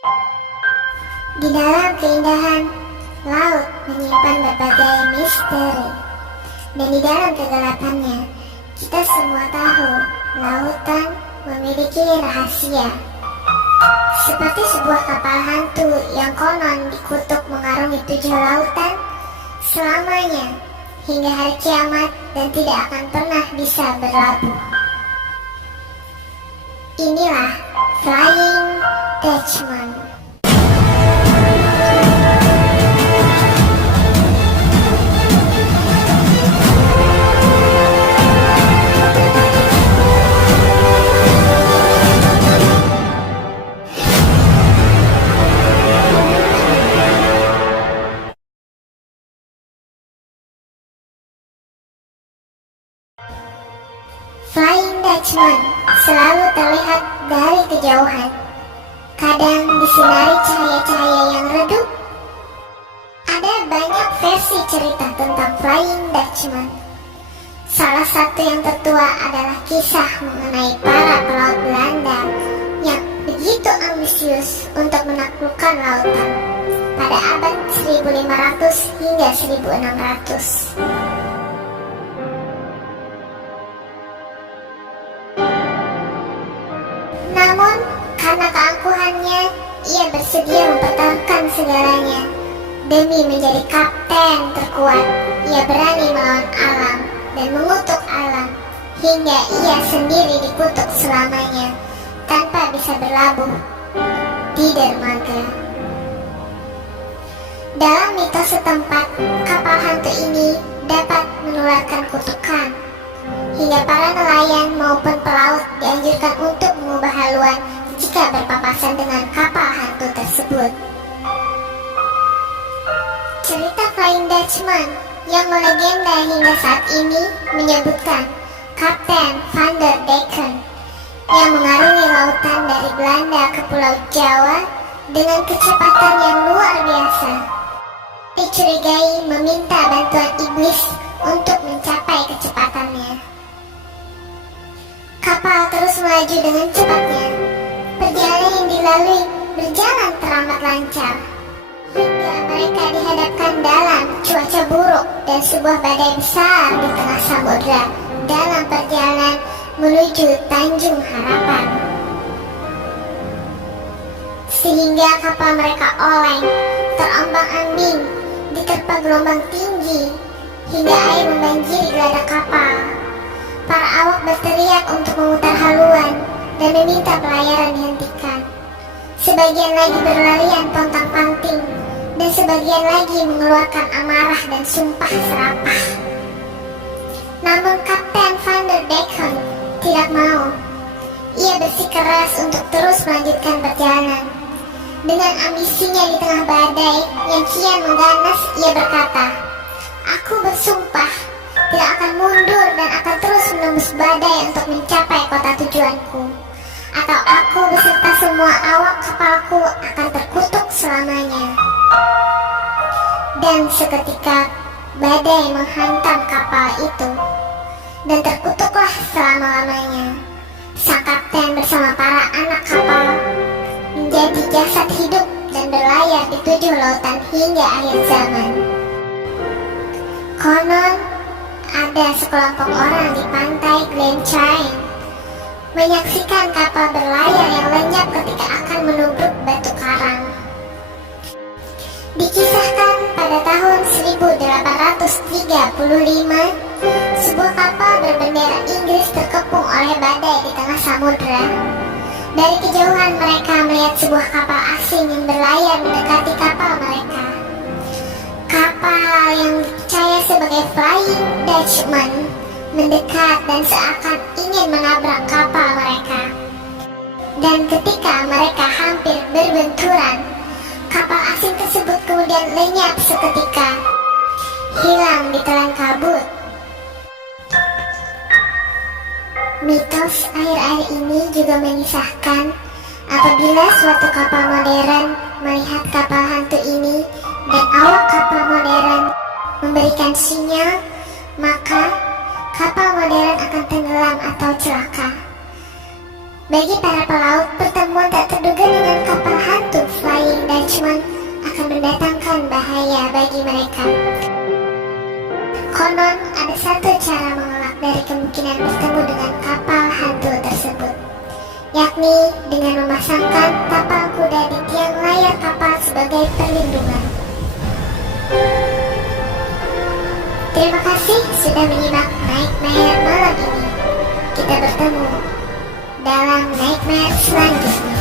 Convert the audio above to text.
Di dalam keindahan, laut menyimpan berbagai misteri. Dan di dalam kegelapannya, kita semua tahu lautan memiliki rahasia. Seperti sebuah kapal hantu yang konon dikutuk mengarungi 7 lautan selamanya hingga hari kiamat dan tidak akan pernah bisa berlabuh. Inilah Flying Dutchman. Flying Dutchman selalu terlihat dari kejauhan, kadang disinari cahaya-cahaya yang redup. Ada banyak versi cerita tentang Flying Dutchman. Salah satu yang tertua adalah kisah mengenai para pelaut Belanda yang begitu ambisius untuk menaklukkan lautan pada abad 1500 hingga 1600. Namun, karena keangkuhannya, ia bersedia mempertaruhkan segalanya. Demi menjadi kapten terkuat, ia berani melawan alam dan mengutuk alam, hingga ia sendiri dikutuk selamanya, tanpa bisa berlabuh di dermaga. Dalam mitos setempat, kapal hantu ini dapat menularkan kutukan, hingga para nelayan maupun pelaut dianjurkan untuk mengubah haluan jika berpapasan dengan kapal hantu tersebut. Cerita Flying Dutchman yang melegenda hingga saat ini menyebutkan Kapten Van der Decken yang mengarungi lautan dari Belanda ke Pulau Jawa dengan kecepatan yang luar biasa. Dicurigai meminta bantuan iblis untuk mencapai kecepatannya. Kapal terus melaju dengan cepatnya. Perjalanan yang dilalui berjalan teramat lancar, hingga mereka dihadapkan dalam cuaca buruk dan sebuah badai besar di tengah samudra dalam perjalanan menuju Tanjung Harapan. Sehingga kapal mereka oleng, terombang-ambing, diterpa gelombang tinggi, hingga air membanjiri geladak kapal. Para awak berteriak untuk memutar haluan dan meminta pelayaran dihentikan. Sebagian lagi berlarian pontang-panting, dan sebagian lagi mengeluarkan amarah dan sumpah serapah. Namun Kapten Van der Decken tidak mau. Ia bersikeras untuk terus melanjutkan perjalanan. Dengan ambisinya di tengah badai yang kian mengganas, ia berkata, "Aku bersumpah tidak akan mundur dan akan terus menembus badai untuk mencapai kota tujuanku, atau aku beserta semua awak kapalku akan terkutuk selamanya." Dan seketika badai menghantam kapal itu, dan terkutuklah selama-lamanya. Sang kapten bersama para anak kapal menjadi jasad hidup dan berlayar di 7 lautan hingga akhir zaman. Konon ada sekelompok orang di pantai Glencharne menyaksikan kapal berlayar yang lenyap ketika akan menubruk batu karang. Dikisahkan pada tahun 1835, sebuah kapal berbendera Inggris terkepung oleh badai di tengah samudra. Dari kejauhan mereka melihat sebuah kapal asing yang berlayar mendekati kapal mereka. Kapal yang dipercaya sebagai Flying Dutchman mendekat dan seakan ingin menabrak kapal mereka. Dan ketika mereka hampir berbenturan, kapal asing tersebut kemudian lenyap seketika, hilang di telan kabut. Mitos akhir-akhir ini juga mengisahkan apabila suatu kapal modern melihat kapal hantu ini dan awak kapal modern memberikan sinyal, maka kapal modern akan tenggelam atau celaka. Bagi para pelaut, pertemuan tak terduga dengan kapal hantu ada satu cara mengelak dari kemungkinan bertemu dengan kapal hantu tersebut, yakni dengan memasangkan tapal kuda di tiang layar kapal sebagai perlindungan. Terima kasih sudah menyimak Nightmare malam ini. Kita bertemu dalam Nightmare selanjutnya.